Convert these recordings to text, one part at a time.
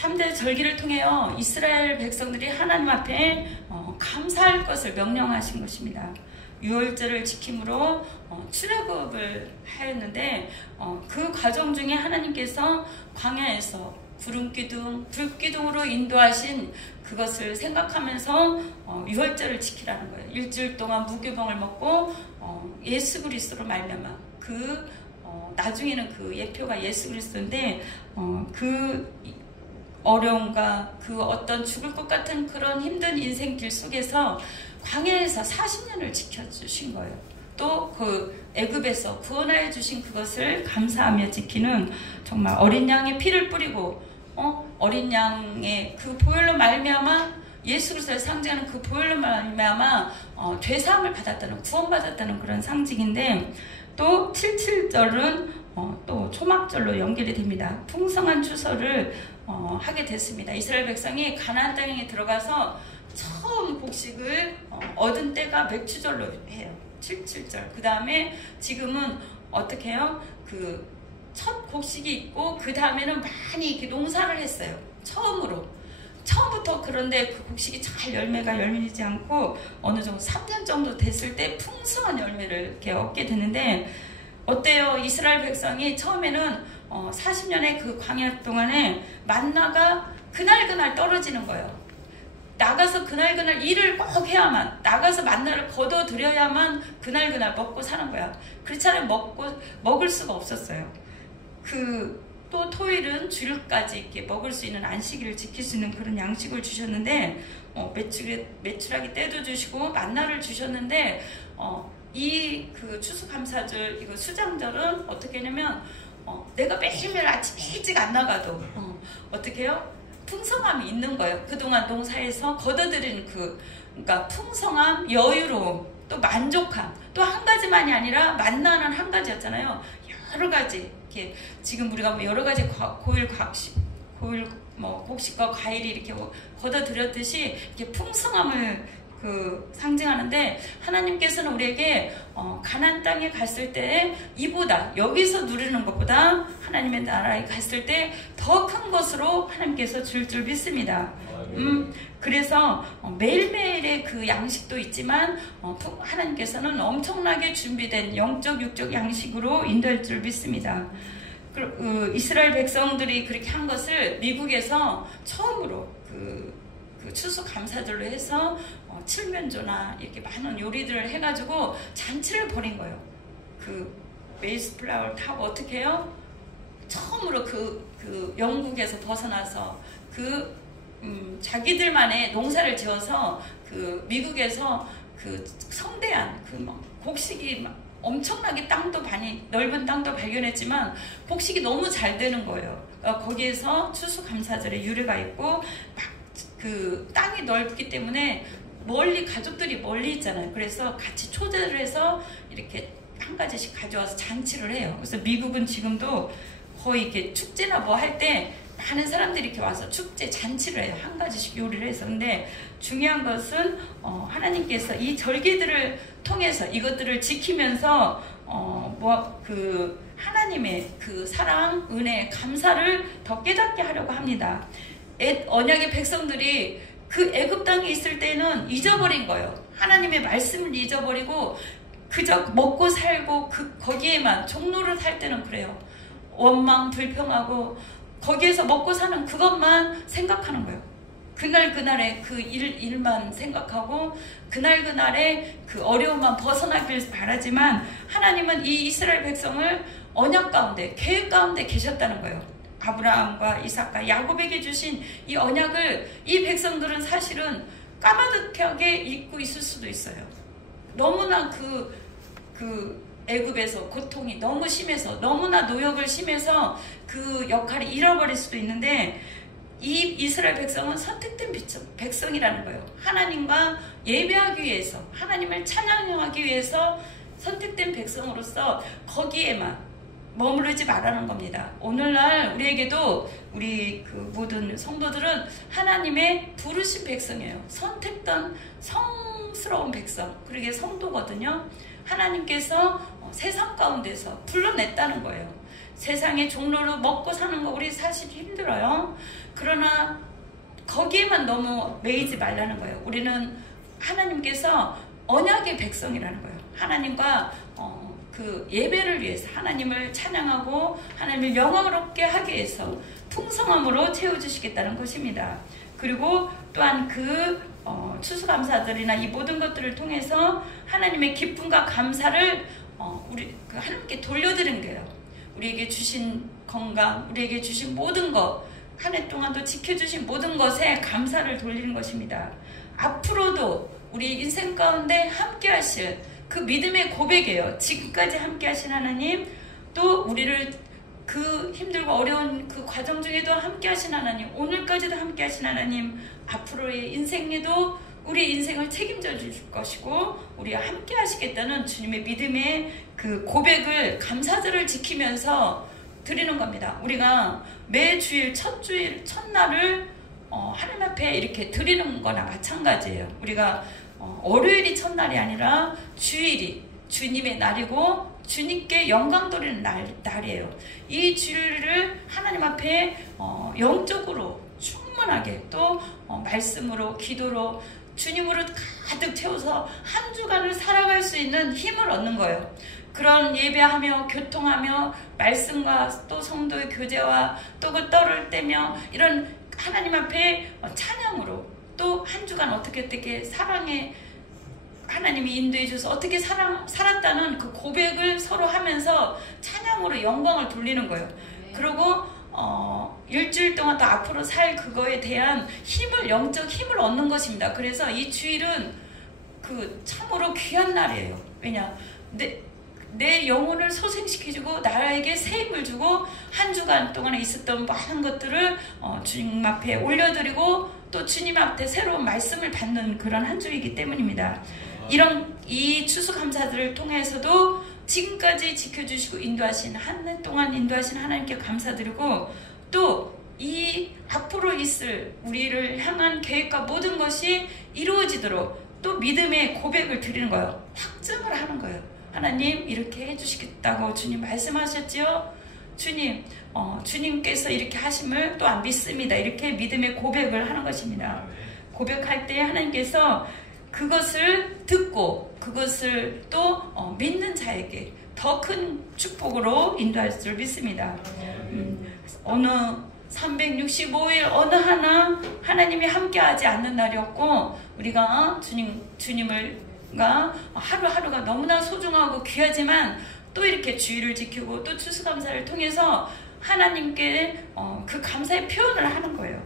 3대 절기를 통하여 이스라엘 백성들이 하나님 앞에 감사할 것을 명령하신 것입니다. 유월절을 지킴으로 출애굽을 하였는데 그 과정 중에 하나님께서 광야에서 구름기둥, 불기둥으로 인도하신 그것을 생각하면서 유월절을 지키라는 거예요. 일주일 동안 무교병을 먹고 예수 그리스도로 말미암아 나중에는 그 예표가 예수 그리스도인데 그 어려움과 그 어떤 죽을 것 같은 그런 힘든 인생길 속에서 광야에서 40년을 지켜주신 거예요. 또 그 애굽에서 구원하여 주신 그것을 감사하며 지키는 정말 어린 양의 피를 뿌리고 어린 양의 그 보혈로 말미암아 예수 그리스도를 상징하는 그 보혈로 말미암아 죄사함을 받았다는 구원받았다는 그런 상징인데 또 77절은 또 초막절로 연결이 됩니다. 풍성한 추수를 하게 됐습니다. 이스라엘 백성이 가나안 땅에 들어가서 처음 곡식을 얻은 때가 맥추절로 해요. 77절. 그 다음에 지금은 어떻게 해요? 그 첫 곡식이 있고 그 다음에는 많이 이렇게 농사를 했어요. 처음부터. 그런데 그 곡식이 잘 열매가 열리지 않고 어느 정도 3년 정도 됐을 때 풍성한 열매를 이렇게 얻게 되는데 어때요? 이스라엘 백성이 처음에는 40년의 그 광야 동안에 만나가 그날그날 떨어지는 거예요. 나가서 그날그날 일을 꼭 해야만, 나가서 만나를 거둬들여야만 그날그날 먹고 사는 거야. 그렇지 않으면 먹을 수가 없었어요. 또 토요일은 주일까지 이렇게 먹을 수 있는 안식일을 지킬 수 있는 그런 양식을 주셨는데 메추라기 때도 주시고 만나를 주셨는데 이 그 추수감사절 이거 수장절은 어떻게 하냐면 내가 매일매일 아침 일찍 안 나가도 어떻게 해요? 풍성함이 있는 거예요. 그동안 농사에서 거둬들이는 그러니까 풍성함, 여유로움, 또 만족함, 또 한 가지만이 아니라 만나는 한 가지였잖아요. 여러 가지 이렇게 지금 우리가 뭐 여러 가지 곡식과 과일이 이렇게 거둬들였듯이 이렇게 풍성함을 상징하는데 하나님께서는 우리에게 가나안 땅에 갔을 때 이보다 여기서 누리는 것보다 하나님의 나라에 갔을 때 더 큰 것으로 하나님께서 줄 믿습니다. 그래서 매일매일의 그 양식도 있지만 하나님께서는 엄청나게 준비된 영적 육적 양식으로 인도할 줄 믿습니다. 이스라엘 백성들이 그렇게 한 것을 미국에서 처음으로 그 추수감사절로 해서 칠면조나 이렇게 많은 요리들을 해가지고 잔치를 벌인 거예요. 그 메이스 플라워를 타고 어떻게 해요? 처음으로 그 영국에서 벗어나서 자기들만의 농사를 지어서 미국에서 성대한 곡식이 엄청나게 넓은 땅도 발견했지만 곡식이 너무 잘 되는 거예요. 거기에서 추수감사절에 유래가 있고 땅이 넓기 때문에 가족들이 멀리 있잖아요. 그래서 같이 초대를 해서 이렇게 한 가지씩 가져와서 잔치를 해요. 그래서 미국은 지금도 거의 이렇게 축제나 뭐 할 때 많은 사람들이 이렇게 와서 축제 잔치를 해요. 한 가지씩 요리를 해서. 근데 중요한 것은 하나님께서 이 절기들을 통해서 이것들을 지키면서 하나님의 그 사랑, 은혜, 감사를 더 깨닫게 하려고 합니다. 언약의 백성들이 그 애굽 땅에 있을 때는 잊어버린 거예요. 하나님의 말씀을 잊어버리고 그저 먹고 살고 거기에만 종로를 살 때는 그래요. 원망 불평하고 거기에서 먹고 사는 그것만 생각하는 거예요. 그날그날의 그 일만 생각하고 그날그날의 그 어려움만 벗어나길 바라지만 하나님은 이 이스라엘 백성을 언약 가운데 계획 가운데 계셨다는 거예요. 아브라함과 이삭과 야곱에게 주신 이 언약을 이 백성들은 사실은 까마득하게 잊고 있을 수도 있어요. 너무나 애굽에서 고통이 너무 심해서 너무나 노역을 심해서 그 역할을 잃어버릴 수도 있는데 이 이스라엘 백성은 선택된 백성이라는 거예요. 하나님과 예배하기 위해서 하나님을 찬양하기 위해서 선택된 백성으로서 거기에만 머무르지 말라는 겁니다. 오늘날 우리에게도 우리 모든 성도들은 하나님의 부르신 백성이에요. 선택된 성스러운 백성, 그러게 성도거든요. 하나님께서 세상 가운데서 불러냈다는 거예요. 세상의 종로로 먹고 사는 거 우리 사실 힘들어요. 그러나 거기에만 너무 매이지 말라는 거예요. 우리는 하나님께서 언약의 백성이라는 거예요. 하나님과 그 예배를 위해서 하나님을 찬양하고 하나님을 영광스럽게 하기 위해서 풍성함으로 채워주시겠다는 것입니다. 그리고 또한 그 추수감사들이나 이 모든 것들을 통해서 하나님의 기쁨과 감사를 우리 그 하나님께 돌려드리는 거예요. 우리에게 주신 건강, 우리에게 주신 모든 것, 한 해 동안도 지켜주신 모든 것에 감사를 돌리는 것입니다. 앞으로도 우리 인생 가운데 함께 하실 그 믿음의 고백이에요. 지금까지 함께 하신 하나님, 또 우리를 그 힘들고 어려운 그 과정 중에도 함께 하신 하나님, 오늘까지도 함께 하신 하나님, 앞으로의 인생에도 우리 인생을 책임져 주실 것이고 우리와 함께 하시겠다는 주님의 믿음의 그 고백을, 감사절을 지키면서 드리는 겁니다. 우리가 매 주일, 첫날을 하나님 앞에 이렇게 드리는 거나 마찬가지예요. 우리가 월요일이 첫날이 아니라 주일이 주님의 날이고 주님께 영광 돌리는 날이에요. 이 주일을 하나님 앞에 영적으로 충만하게 또 말씀으로, 기도로, 주님으로 가득 채워서 한 주간을 살아갈 수 있는 힘을 얻는 거예요. 그런 예배하며 교통하며 말씀과 또 성도의 교제와 또 그 떡을 떼며 이런 하나님 앞에 찬양으로 또 한 주간 어떻게 사랑에 하나님이 인도해 주셔서 어떻게 살았다는 그 고백을 서로 하면서 찬양으로 영광을 돌리는 거예요. 그리고 일주일 동안 또 앞으로 살 그거에 대한 영적 힘을 얻는 것입니다. 그래서 이 주일은 그 참으로 귀한 날이에요. 왜냐? 내 영혼을 소생시켜주고 나에게 새 힘을 주고 한 주간 동안에 있었던 많은 것들을 주님 앞에 올려드리고 또 주님 앞에 새로운 말씀을 받는 그런 한 주이기 때문입니다. 이 추수감사들을 통해서도 지금까지 지켜주시고 인도하신 한 해 동안 인도하신 하나님께 감사드리고 또 이 앞으로 있을 우리를 향한 계획과 모든 것이 이루어지도록 또 믿음의 고백을 드리는 거예요. 확증을 하는 거예요. 하나님 이렇게 해주시겠다고 주님 말씀하셨지요. 주님 주님께서 이렇게 하심을 또한 믿습니다. 이렇게 믿음의 고백을 하는 것입니다. 고백할 때 하나님께서 그것을 듣고 그것을 또 믿는 자에게 더 큰 축복으로 인도할 줄 믿습니다. 어느 365일 어느 하나 하나님이 함께하지 않는 날이 없고 우리가 주님을가 하루하루가 너무나 소중하고 귀하지만 또 이렇게 주일을 지키고 또 추수감사를 통해서 하나님께 그 감사의 표현을 하는 거예요.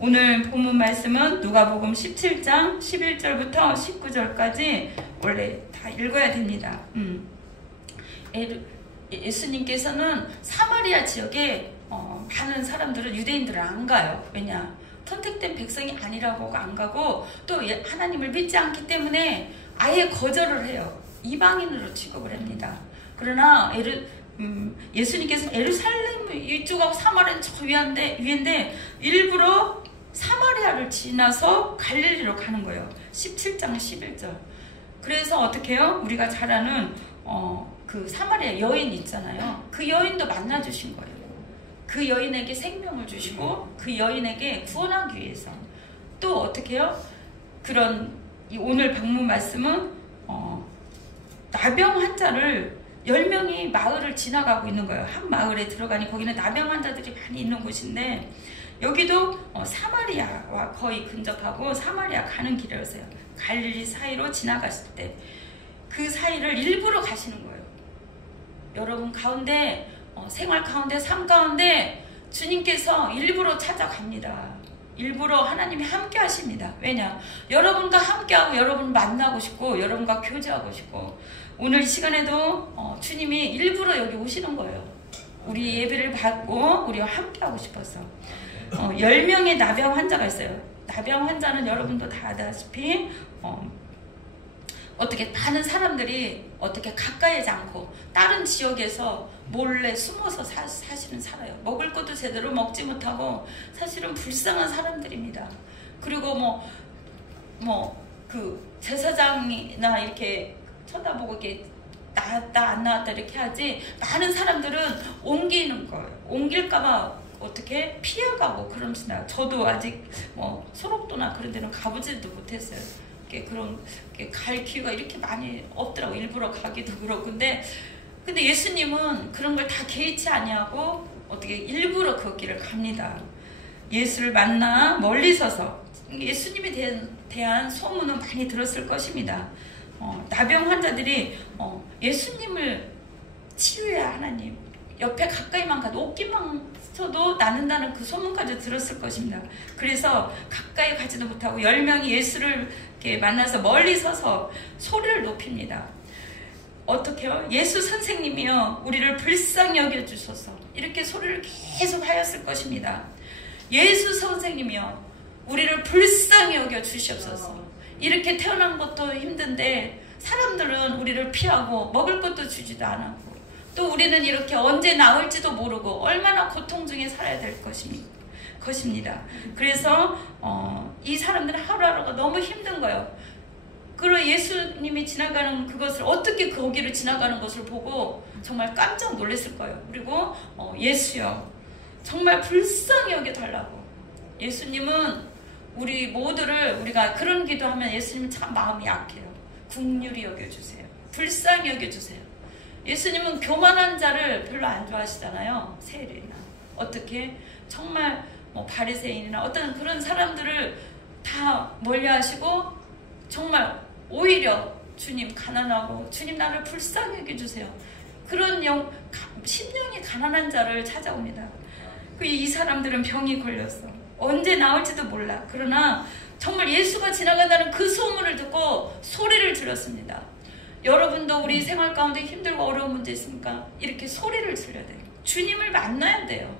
오늘 본문 말씀은 누가복음 17장 11절부터 19절까지 원래 다 읽어야 됩니다. 예수님께서는 사마리아 지역에 많은 사람들은 유대인들은 안 가요. 왜냐? 선택된 백성이 아니라고 안 가고 또 하나님을 믿지 않기 때문에 아예 거절을 해요. 이방인으로 취급을 합니다. 그러나 예수님께서는 예루살렘 이쪽하고 사마리아는 저 위인데 일부러 사마리아를 지나서 갈릴리로 가는 거예요. 17장 11절. 그래서 어떻게 해요? 우리가 잘 아는 그 사마리아 여인 있잖아요. 그 여인도 만나주신 거예요. 그 여인에게 생명을 주시고 그 여인에게 구원하기 위해서 또 어떻게 해요? 오늘 방문 말씀은 나병 환자를 10명이 마을을 지나가고 있는 거예요. 한 마을에 들어가니 거기는 나병 환자들이 많이 있는 곳인데 여기도 사마리아와 거의 근접하고 사마리아 가는 길이었어요. 갈릴리 사이로 지나갔을 때 그 사이를 일부러 가시는 거예요. 여러분 가운데 생활 가운데 삶 가운데 주님께서 일부러 찾아갑니다. 일부러 하나님이 함께 하십니다. 왜냐? 여러분과 함께하고 여러분 만나고 싶고 여러분과 교제하고 싶고 오늘 시간에도 주님이 일부러 여기 오시는 거예요. 우리 예배를 받고 우리와 함께하고 싶어서 10명의 나병 환자가 있어요. 나병 환자는 여러분도 다 아다시피 어떻게 많은 사람들이 어떻게 가까이지 않고 다른 지역에서 몰래 숨어서 사실은 살아요. 먹을 것도 제대로 먹지 못하고 사실은 불쌍한 사람들입니다. 그리고 그 제사장이나 이렇게 쳐다보고 이렇게 나왔다 안 나왔다 이렇게 하지 많은 사람들은 옮기는 거예요. 옮길까봐 어떻게 피해가고 그럽니다. 저도 아직 뭐 소록도나 그런 데는 가보지도 못했어요. 그런 갈 기회가 이렇게 많이 없더라고. 일부러 가기도 그렇고. 근데 예수님은 그런 걸 다 개의치 아니하고 어떻게 일부러 그 길을 갑니다. 예수를 만나 멀리 서서 예수님에 대한 소문은 많이 들었을 것입니다. 나병 환자들이 예수님을 치유해야 하나님, 옆에 가까이만 가도 옷깃만 쳐도 낫는다는 그 소문까지 들었을 것입니다. 그래서 가까이 가지도 못하고 10명이 예수를 이렇게 만나서 멀리 서서 소리를 높입니다. 어떻게요? 예수 선생님이여 우리를 불쌍히 여겨주소서, 이렇게 소리를 계속 하였을 것입니다. 예수 선생님이여 우리를 불쌍히 여겨주시옵소서. 이렇게 태어난 것도 힘든데 사람들은 우리를 피하고 먹을 것도 주지도 않았고, 또 우리는 이렇게 언제 나을지도 모르고 얼마나 고통 중에 살아야 될 것입니다. 그래서 이 사람들은 하루하루가 너무 힘든 거예요. 그리고 예수님이 지나가는 그것을, 어떻게 거기를 지나가는 것을 보고 정말 깜짝 놀랐을 거예요. 그리고 예수여 정말 불쌍히 여겨달라고. 예수님은 우리 모두를, 우리가 그런 기도하면 예수님은 참 마음이 약해요. 긍휼히 여겨주세요. 불쌍히 여겨주세요. 예수님은 교만한 자를 별로 안 좋아하시잖아요. 세리나 어떻게 정말 바리새인이나 어떤 그런 사람들을 다 멀리하시고 정말 오히려 주님 가난하고 주님 나를 불쌍히 여겨주세요. 그런 심령이 가난한 자를 찾아옵니다. 이 사람들은 병이 걸렸어. 언제 나올지도 몰라. 그러나 정말 예수가 지나간다는 그 소문을 듣고 소리를 질렀습니다. 여러분도 우리 생활 가운데 힘들고 어려운 문제 있습니까? 이렇게 소리를 질러야 돼요. 주님을 만나야 돼요.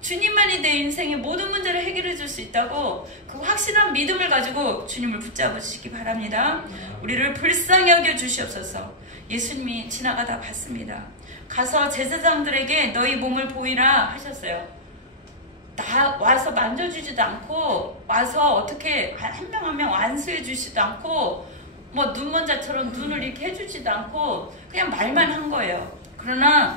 주님만이 내 인생의 모든 문제를 해결해 줄 수 있다고 그 확실한 믿음을 가지고 주님을 붙잡으시기 바랍니다. 우리를 불쌍히 여겨 주시옵소서. 예수님이 지나가다 봤습니다. 가서 제사장들에게 너희 몸을 보이라 하셨어요. 와서 만져주지도 않고, 와서 어떻게 한 명 한 명 완수해 주지도 않고, 뭐 눈먼자처럼 눈을 이렇게 해주지도 않고 그냥 말만 한 거예요. 그러나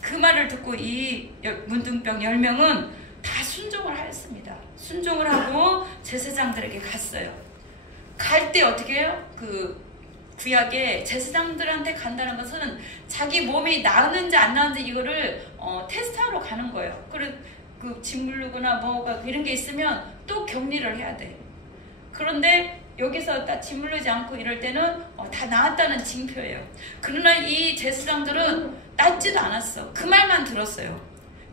그 말을 듣고 이 문둥병 10명은 다 순종을 하였습니다. 순종을 하고 제사장들에게 갔어요. 갈 때 어떻게 해요? 그 구약에 제사장들한테 간다는 것은 자기 몸이 나았는지 안 나았는지 이거를 테스트하러 가는 거예요. 그리고 그 짓물르거나 뭐가 이런 게 있으면 또 격리를 해야 돼. 그런데 여기서 딱 짓물르지 않고 이럴 때는 다 나았다는 징표예요. 그러나 이 제사장들은 낫지도 않았어. 그 말만 들었어요.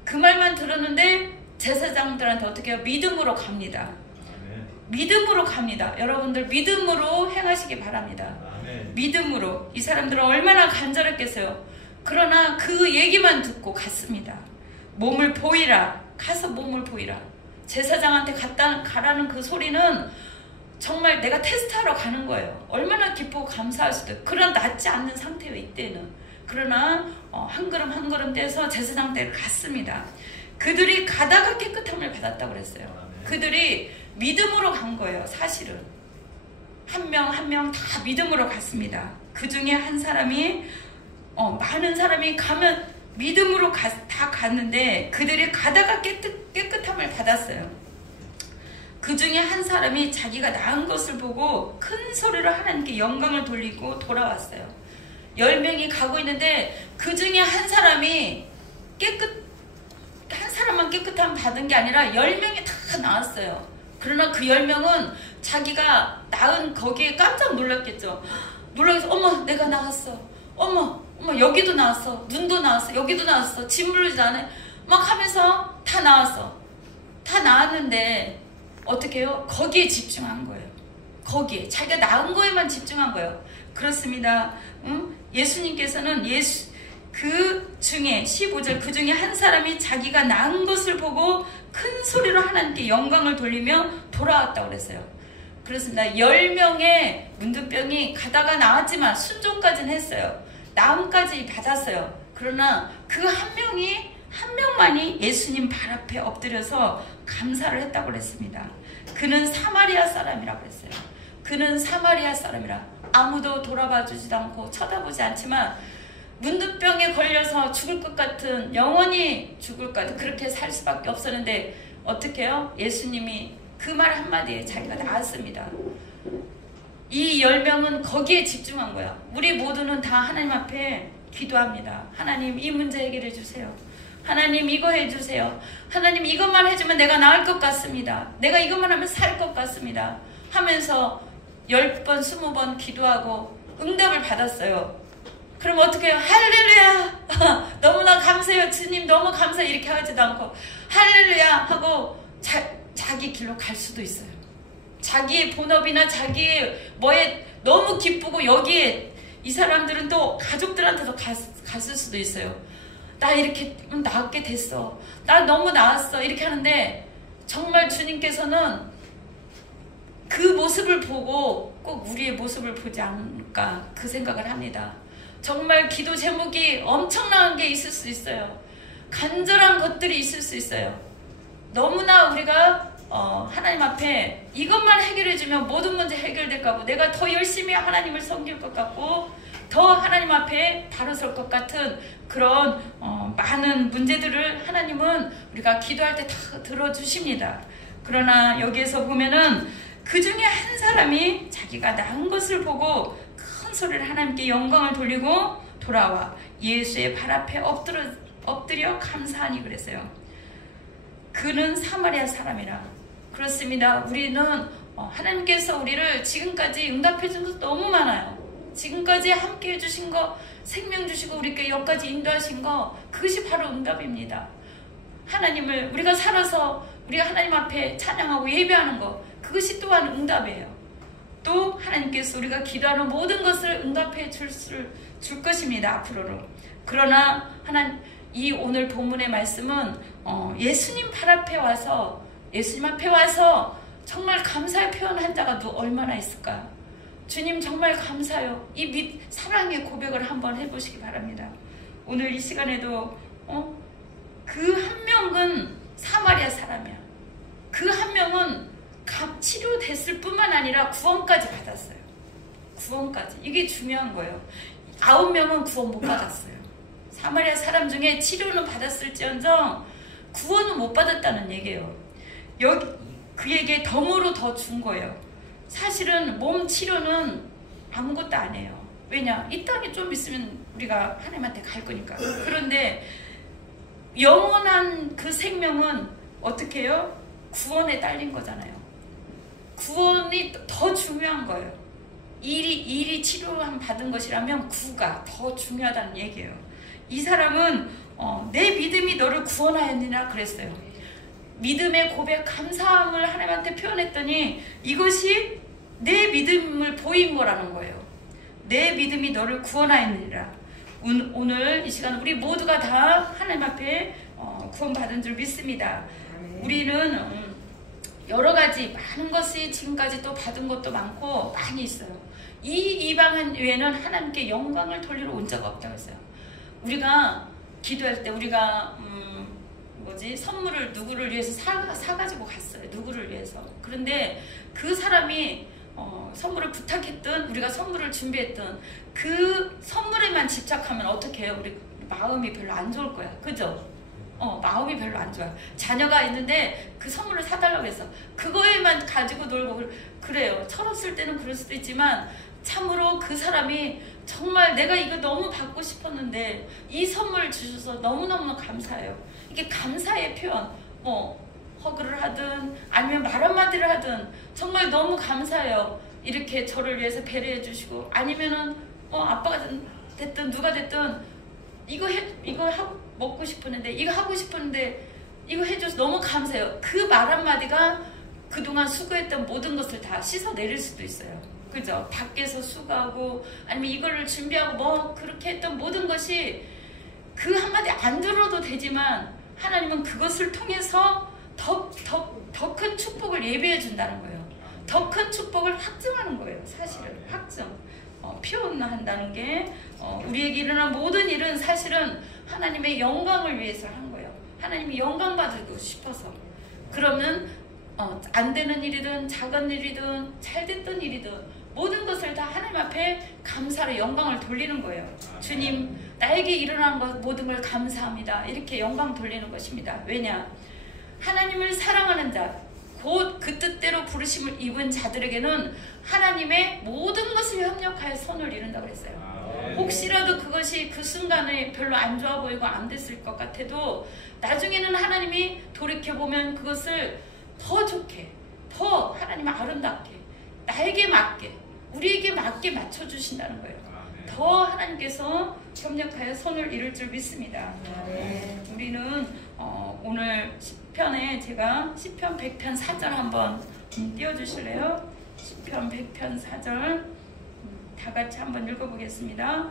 그 말만 들었는데 제사장들한테 어떻게 해요? 믿음으로 갑니다. 아멘. 믿음으로 갑니다. 여러분들 믿음으로 행하시기 바랍니다. 아멘. 믿음으로. 이 사람들은 얼마나 간절했겠어요. 그러나 그 얘기만 듣고 갔습니다. 몸을 보이라. 가서 몸을 보이라. 제사장한테 가라는 그 소리는 정말 내가 테스트하러 가는 거예요. 얼마나 기쁘고 감사할 수도. 그런 낫지 않는 상태예요, 이때는. 그러나 한 걸음 한 걸음 떼서 제사장 댁을 갔습니다. 그들이 가다가 깨끗함을 받았다고 그랬어요. 그들이 믿음으로 간 거예요, 사실은. 한 명 한 명 다 믿음으로 갔습니다. 그 중에 한 사람이 많은 사람이 가면 믿음으로 다 갔는데 그들이 가다가 깨끗함을 받았어요. 그 중에 한 사람이 자기가 나은 것을 보고 큰 소리로 하나님께 영광을 돌리고 돌아왔어요. 10명이 가고 있는데 그 중에 한 사람이 한 사람만 깨끗함 받은 게 아니라 10명이 다 나았어요. 그러나 그 10명은 자기가 나은 거기에 깜짝 놀랐겠죠. 놀라서 어머 내가 나았어. 어머 여기도 나왔어. 눈도 나왔어. 여기도 나왔어. 짓물르지도 않아. 막 하면서 다 나왔어. 다 나았는데 어떻게 해요? 거기에 집중한 거예요. 거기에 자기가 나은 거에만 집중한 거예요. 그렇습니다. 예수님께서는 그 중에 15절 그 중에 한 사람이 자기가 나은 것을 보고 큰 소리로 하나님께 영광을 돌리며 돌아왔다고 그랬어요. 그렇습니다. 10명의 문둥병이 가다가 나왔지만 순종까지는 했어요. 나음까지 받았어요. 그러나 그 한 명만이 예수님 발 앞에 엎드려서 감사를 했다고 그랬습니다. 그는 사마리아 사람이라고 그랬어요. 그는 사마리아 사람이라. 아무도 돌아봐 주지도 않고 쳐다보지 않지만 문득병에 걸려서 죽을 것 같은, 영원히 죽을 것 같은 그렇게 살 수밖에 없었는데 어떻게 해요? 예수님이 그 말 한마디에 자기가 나았습니다. 이 10명은 거기에 집중한 거야. 우리 모두는 다 하나님 앞에 기도합니다. 하나님 이 문제 해결해 주세요. 하나님 이거 해주세요. 하나님 이것만 해주면 내가 나을 것 같습니다. 내가 이것만 하면 살 것 같습니다. 하면서 10번 20번 기도하고 응답을 받았어요. 그럼 어떻게 해요? 할렐루야! 너무나 감사해요. 주님 너무 감사해요. 이렇게 하지도 않고 할렐루야 하고 자기 길로 갈 수도 있어요. 자기의 본업이나 자기의 뭐에 너무 기쁘고 여기에 이 사람들은 또 가족들한테도 갔을 수도 있어요. 나 이렇게 나았게 됐어. 나 너무 나았어. 이렇게 하는데 정말 주님께서는 그 모습을 보고 꼭 우리의 모습을 보지 않을까 그 생각을 합니다. 정말 기도 제목이 엄청난 게 있을 수 있어요. 간절한 것들이 있을 수 있어요. 너무나 우리가 하나님 앞에 이것만 해결해주면 모든 문제 해결될 것 같고 내가 더 열심히 하나님을 섬길 것 같고 더 하나님 앞에 바로 설 것 같은 그런 많은 문제들을 하나님은 우리가 기도할 때 다 들어주십니다. 그러나 여기에서 보면은 그 중에 한 사람이 자기가 낳은 것을 보고 큰 소리를 하나님께 영광을 돌리고 돌아와 예수의 발 앞에 엎드려 감사하니 그랬어요. 그는 사마리아 사람이라. 그렇습니다. 우리는 하나님께서 우리를 지금까지 응답해 준 것 너무 많아요. 지금까지 함께 해주신 거, 생명 주시고 우리께 여기까지 인도하신 거, 그것이 바로 응답입니다. 하나님을 우리가 살아서 우리가 하나님 앞에 찬양하고 예배하는 거, 그것이 또한 응답이에요. 또 하나님께서 우리가 기도하는 모든 것을 응답해 줄 것입니다. 앞으로는. 그러나 이 오늘 본문의 말씀은 예수님 발 앞에 와서 예수님 앞에 와서 정말 감사의 표현한 자가 얼마나 있을까? 주님 정말 감사해요. 이 사랑의 고백을 한번 해보시기 바랍니다. 오늘 이 시간에도 그 한 명은 사마리아 사람이야. 그 한 명은 치료됐을 뿐만 아니라 구원까지 받았어요. 구원까지. 이게 중요한 거예요. 9명은 구원 못 받았어요. 사마리아 사람 중에 치료는 받았을지언정 구원은 못 받았다는 얘기예요. 그에게 덤으로 더 준 거예요. 사실은 몸 치료는 아무것도 아니에요. 왜냐? 이 땅에 좀 있으면 우리가 하나님한테 갈 거니까. 그런데 영원한 그 생명은 어떻게 해요? 구원에 딸린 거잖아요. 구원이 더 중요한 거예요. 일이 치료함 받은 것이라면 구가 더 중요하다는 얘기예요. 이 사람은 내 믿음이 너를 구원하였느니라 그랬어요. 믿음의 고백, 감사함을 하나님한테 표현했더니 이것이 내 믿음을 보인 거라는 거예요. 내 믿음이 너를 구원하였느니라. 오늘 이 시간 우리 모두가 다 하나님 앞에 구원받은 줄 믿습니다. 우리는 여러 가지 많은 것이 지금까지 또 받은 것도 많고 많이 있어요. 이 이방인 외에는 하나님께 영광을 돌리러 온 적 없다고 했어요. 우리가 기도할 때 우리가 선물을 누구를 위해서 사가지고 갔어요. 누구를 위해서. 그런데 그 사람이 선물을 부탁했던, 우리가 선물을 준비했던 그 선물에만 집착하면 어떻게 해요? 우리 마음이 별로 안 좋을 거야. 그죠? 마음이 별로 안 좋아요. 자녀가 있는데 그 선물을 사달라고 해서 그거에만 가지고 놀고 그래요. 철없을 때는 그럴 수도 있지만 참으로 그 사람이 정말 내가 이거 너무 받고 싶었는데 이 선물을 주셔서 너무너무 감사해요. 이게 감사의 표현, 허그를 하든 아니면 말 한마디를 하든 정말 너무 감사해요. 이렇게 저를 위해서 배려해 주시고 아니면은 아빠가 됐든 누가 됐든 이거 먹고 싶었는데 이거 하고 싶었는데 이거 해줘서 너무 감사해요. 그 말 한마디가 그동안 수고했던 모든 것을 다 씻어내릴 수도 있어요. 그죠? 밖에서 수고하고 아니면 이거를 준비하고 그렇게 했던 모든 것이 그 한마디 안 들어도 되지만 하나님은 그것을 통해서 더 큰 축복을 예배해 준다는 거예요. 더 큰 축복을 확증하는 거예요. 사실은 확증. 표현한다는 게 우리에게 일어난 모든 일은 사실은 하나님의 영광을 위해서 한 거예요. 하나님이 영광 받고 싶어서. 그러면 안 되는 일이든 작은 일이든 잘 됐던 일이든 모든 것을 다 하나님 앞에 감사로 영광을 돌리는 거예요. 주님, 나에게 일어난 것 모든 걸 감사합니다. 이렇게 영광 돌리는 것입니다. 왜냐? 하나님을 사랑하는 자, 곧 그 뜻대로 부르심을 입은 자들에게는 하나님의 모든 것을 협력하여 선을 이룬다고 그랬어요. 혹시라도 그것이 그 순간에 별로 안 좋아 보이고 안 됐을 것 같아도 나중에는 하나님이 돌이켜보면 그것을 더 좋게, 더 하나님 아름답게, 나에게 맞게, 우리에게 맞게 맞춰주신다는 거예요. 더 하나님께서 협력하여 선을 이룰 줄 믿습니다. 우리는 오늘 시편에 제가 시편 100편 4절 한번 띄워주실래요? 시편 100편 4절 다 같이 한번 읽어보겠습니다.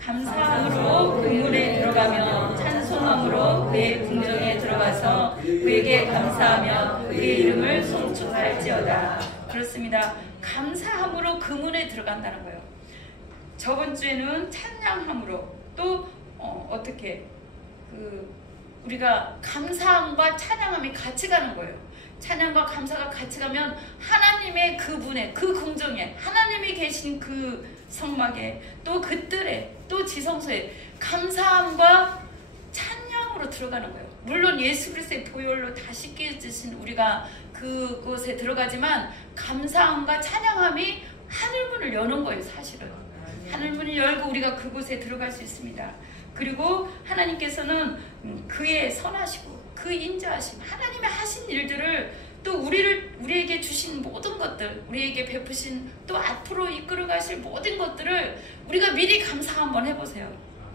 감사함으로 그 문에 들어가며 찬송함으로 그의 궁정에 들어가서 그에게 감사하며 그의 이름을 송축할지어다. 그렇습니다. 감사함으로 그 문에 들어간다는 거예요. 저번 주에는 찬양함으로 또 어떻게 우리가 감사함과 찬양함이 같이 가는 거예요. 찬양과 감사가 같이 가면 하나님의 그 분에, 그 궁정에, 하나님이 계신 그 성막에, 또 그 뜰에, 또 지성소에 감사함과 찬양으로 들어가는 거예요. 물론 예수 그리스도의 보혈로 다 씻겨주신 우리가 그곳에 들어가지만 감사함과 찬양함이 하늘문을 여는 거예요. 사실은 하늘문을 열고 우리가 그곳에 들어갈 수 있습니다. 그리고 하나님께서는 그의 선하시고 그 인자하심, 하나님의 하신 일들을 또 우리에게 주신 모든 것들, 우리에게 베푸신 또 앞으로 이끌어 가실 모든 것들을 우리가 미리 감사 한번 해보세요.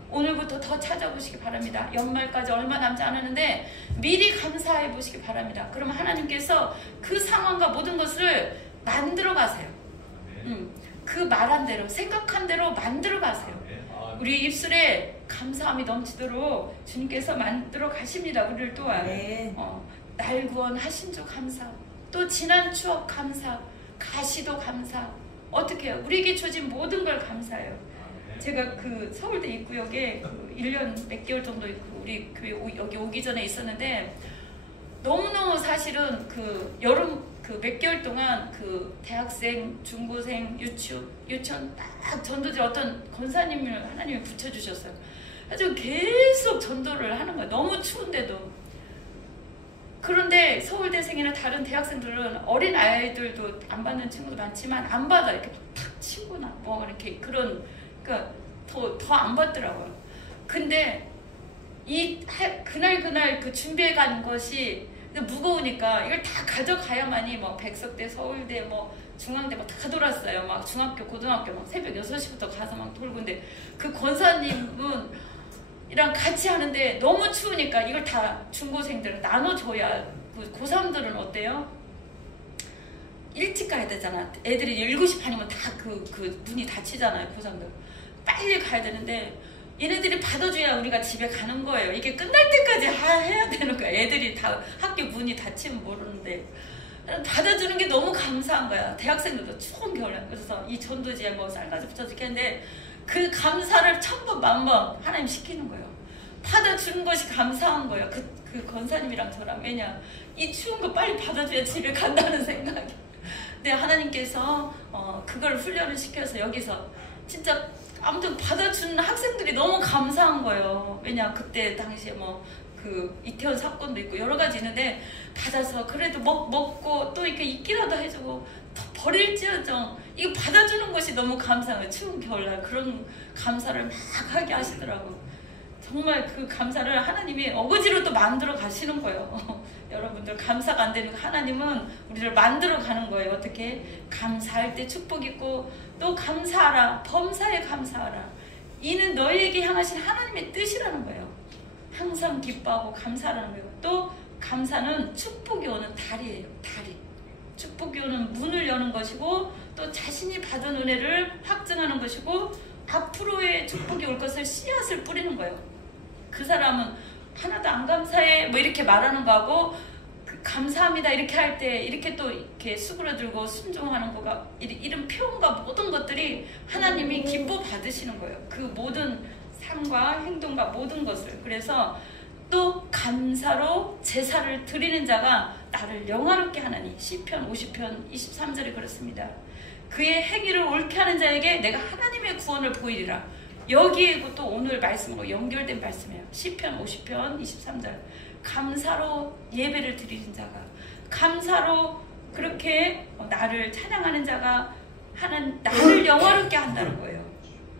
오늘부터 더 찾아보시기 바랍니다. 연말까지 얼마 남지 않았는데 미리 감사해 보시기 바랍니다. 그러면 하나님께서 그 상황과 모든 것을 만들어 가세요. 그 말한 대로, 생각한 대로 만들어 가세요. 우리 입술에 감사함이 넘치도록 주님께서 만들어 가십니다. 우리를 또한 날 구원하신 주 감사, 또 지난 추억 감사, 가시도 감사. 어떻게 해요? 우리에게 주어진 모든 걸 감사해요. 제가 그 서울대 입구역에 1년 몇 개월 정도 우리 교회 여기 오기 전에 있었는데 너무너무 사실은 그 여름 그 몇 개월 동안 그 대학생, 중고생, 유치원 딱 전도지 어떤 권사님을 하나님이 붙여주셨어요. 아주 계속 전도를 하는 거예요. 너무 추운데도. 그런데 서울대생이나 다른 대학생들은 어린 아이들도 안 받는 친구도 많지만 안 받아. 이렇게 탁 치거나 뭐 이렇게 그런, 그러니까 더 안 받더라고요. 근데 그날 그 준비해 간 것이 무거우니까 이걸 다 가져가야만이 뭐 백석대, 서울대, 뭐 중앙대 막 다 돌았어요. 막 중학교, 고등학교 막 새벽 6시부터 가서 막 돌고. 근데 그 권사님은 이랑 같이 하는데 너무 추우니까 이걸 다 중고생들은 나눠줘야. 그 고3들은 어때요? 일찍 가야 되잖아. 애들이 7시 반이면 다 그 문이 닫히잖아요. 고3들 빨리 가야 되는데 얘네들이 받아줘야 우리가 집에 가는 거예요. 이게 끝날 때까지 해야 되는 거야. 애들이 다 학교 문이 닫히면 모르는데 받아주는 게 너무 감사한 거야. 대학생들도 추운 겨울에. 그래서 이 전도지에 뭐 쌀가지 붙여서 했는데 그 감사를 1000번 만번 하나님 시키는 거예요. 받아주는 것이 감사한 거예요. 그 권사님이랑 저랑. 왜냐, 이 추운 거 빨리 받아줘야 집에 간다는 생각이. 근데 하나님께서 그걸 훈련을 시켜서 여기서 진짜 아무튼 받아준 학생들이 너무 감사한 거예요. 왜냐, 그때 당시에 뭐 그 이태원 사건도 있고 여러 가지 있는데 받아서 그래도 먹고 또 이렇게 있기라도 해주고 버릴지어정 이거 받아주는 것이 너무 감사한 거예요. 추운 겨울날 그런 감사를 막 하게 하시더라고요. 정말 그 감사를 하나님이 어거지로 또 만들어 가시는 거예요. 여러분들 감사가 안 되는 하나님은 우리를 만들어 가는 거예요. 어떻게? 감사할 때 축복 있고 또 감사하라. 범사에 감사하라. 이는 너희에게 향하신 하나님의 뜻이라는 거예요. 항상 기뻐하고 감사하라는 거예요. 또 감사는 축복이 오는 다리예요. 다리. 축복이 오는 문을 여는 것이고 또 자신이 받은 은혜를 확증하는 것이고 앞으로의 축복이 올 것을 씨앗을 뿌리는 거예요. 그 사람은 하나도 안 감사해 뭐 이렇게 말하는 거하고 감사합니다 이렇게 할 때 이렇게 또 이렇게 수그러들고 순종하는 거가 이런 표현과 모든 것들이 하나님이 기뻐 받으시는 거예요. 그 모든 삶과 행동과 모든 것을. 그래서 또 감사로 제사를 드리는 자가 나를 영화롭게 하나니. 시편 50편 23절에 그렇습니다. 그의 행위를 옳게 하는 자에게 내가 하나님의 구원을 보이리라. 여기에 또 오늘 말씀으로 연결된 말씀이에요. 시편 50편 23절. 감사로 예배를 드리는 자가, 감사로 그렇게 나를 찬양하는 자가 나를 영화롭게 한다는 거예요.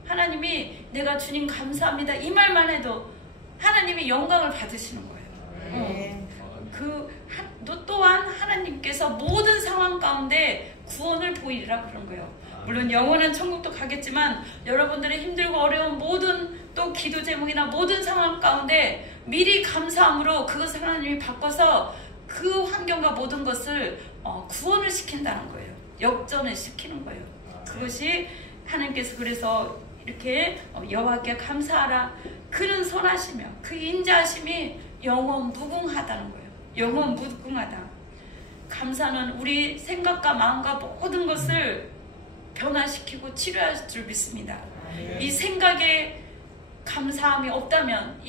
하나님이 내가 주님 감사합니다 이 말만 해도 하나님이 영광을 받으시는 거예요. 또한 하나님께서 모든 상황 가운데 구원을 보이리라 그런 거예요. 물론 영원한 천국도 가겠지만 여러분들의 힘들고 어려운 모든 또 기도 제목이나 모든 상황 가운데 미리 감사함으로 그것을 하나님이 바꿔서 그 환경과 모든 것을 구원을 시킨다는 거예요. 역전을 시키는 거예요. 그것이 하나님께서 그래서 이렇게 여호와께 감사하라. 그는 선하시며 그 인자하심이 영원 무궁하다는 거예요. 영원 무궁하다. 감사는 우리 생각과 마음과 모든 것을 변화시키고 치료할 줄 믿습니다. 이 생각에 감사함이 없다면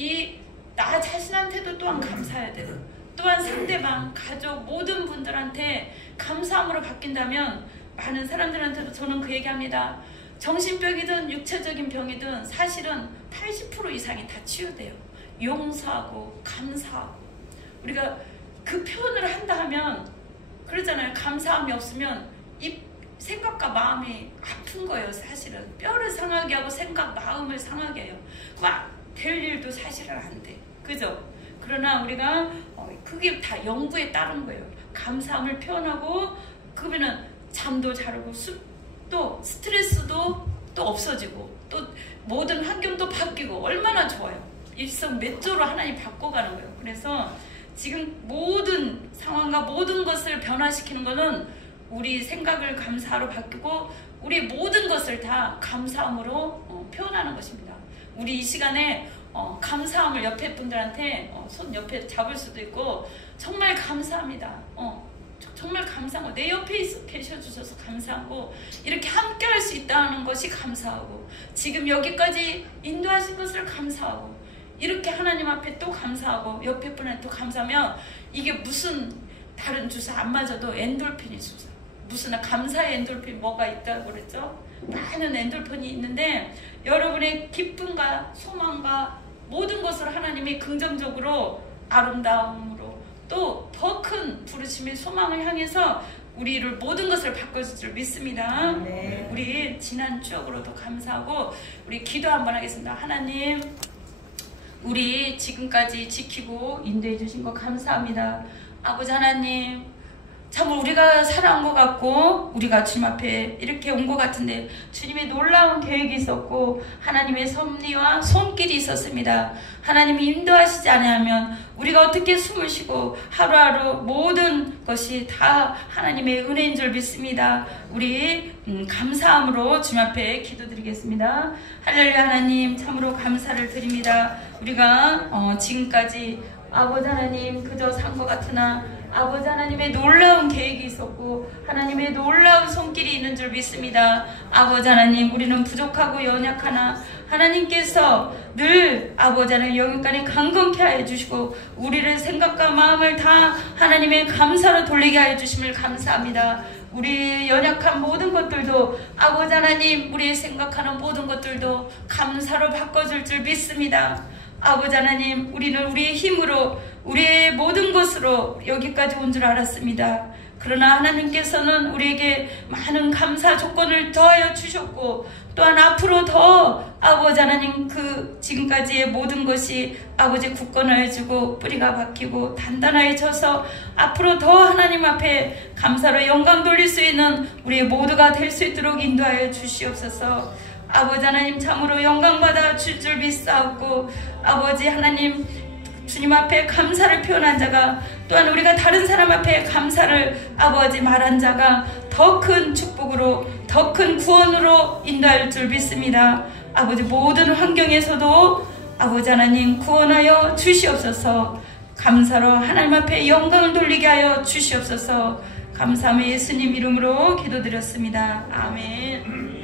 나 자신한테도 또한 감사해야 돼요. 또한 상대방, 가족, 모든 분들한테 감사함으로 바뀐다면 많은 사람들한테도 저는 그 얘기합니다. 정신병이든 육체적인 병이든 사실은 80% 이상이 다 치유돼요. 용서하고 감사하고. 우리가 그 표현을 한다 하면 그러잖아요. 감사함이 없으면 이 생각과 마음이 아픈 거예요. 사실은 뼈를 상하게 하고 생각, 마음을 상하게 해요. 될 일도 사실은 안 돼. 그죠? 그러나 우리가 그게 다 연구에 따른 거예요. 감사함을 표현하고 그러면 잠도 잘 오고 또 스트레스도 또 없어지고 또 모든 환경도 바뀌고 얼마나 좋아요. 일석몇조로 하나님 바꿔가는 거예요. 그래서 지금 모든 상황과 모든 것을 변화시키는 것은 우리 생각을 감사로 바꾸고 우리 모든 것을 다 감사함으로 표현하는 것입니다. 우리 이 시간에 감사함을 옆에 분들한테 손 옆에 잡을 수도 있고 정말 감사합니다. 정말 감사하고 내 옆에 계셔주셔서 감사하고 이렇게 함께 할 수 있다는 것이 감사하고 지금 여기까지 인도하신 것을 감사하고 이렇게 하나님 앞에 또 감사하고 옆에 분한테 또 감사하면 이게 무슨 다른 주사 안 맞아도 엔돌핀이 주사 무슨 감사의 엔돌핀 뭐가 있다고 그랬죠? 많은 엔돌핀이 있는데 여러분의 기쁨과 소망과 모든 것을 하나님이 긍정적으로 아름다움으로 또 더 큰 부르심의 소망을 향해서 우리를 모든 것을 바꿔줄 줄 믿습니다. 네. 우리 지난 추억으로도 감사하고 우리 기도 한번 하겠습니다. 하나님 우리 지금까지 지키고 인도해 주신 거 감사합니다. 아버지 하나님 참 우리가 살아온 것 같고 우리가 주님 앞에 이렇게 온 것 같은데 주님의 놀라운 계획이 있었고 하나님의 섭리와 손길이 있었습니다. 하나님이 인도하시지 않으면 우리가 어떻게 숨을 쉬고 하루하루 모든 것이 다 하나님의 은혜인 줄 믿습니다. 우리 감사함으로 주님 앞에 기도드리겠습니다. 할렐루야. 하나님 참으로 감사를 드립니다. 우리가 지금까지 아버지 하나님 그저 산 것 같으나 아버지 하나님의 놀라운 계획이 있었고 하나님의 놀라운 손길이 있는 줄 믿습니다. 아버지 하나님 우리는 부족하고 연약하나 하나님께서 늘 아버지 하나님 여기까지 강건케 하여 주시고 우리를 생각과 마음을 다 하나님의 감사로 돌리게 하여 주심을 감사합니다. 우리 연약한 모든 것들도 아버지 하나님 우리 생각하는 모든 것들도 감사로 바꿔줄 줄 믿습니다. 아버지 하나님 우리는 우리의 힘으로 우리의 모든 것으로 여기까지 온 줄 알았습니다. 그러나 하나님께서는 우리에게 많은 감사 조건을 더하여 주셨고 또한 앞으로 더 아버지 하나님 그 지금까지의 모든 것이 아버지 굳건하여 주고 뿌리가 박히고 단단하게 쳐서 앞으로 더 하나님 앞에 감사로 영광 돌릴 수 있는 우리 모두가 될 수 있도록 인도하여 주시옵소서. 아버지 하나님 참으로 영광받아 줄 줄 믿사옵고 아버지 하나님 주님 앞에 감사를 표현한 자가 또한 우리가 다른 사람 앞에 감사를 아버지 말한 자가 더 큰 축복으로 더 큰 구원으로 인도할 줄 믿습니다. 아버지 모든 환경에서도 아버지 하나님 구원하여 주시옵소서. 감사로 하나님 앞에 영광을 돌리게 하여 주시옵소서. 감사함의 예수님 이름으로 기도드렸습니다. 아멘.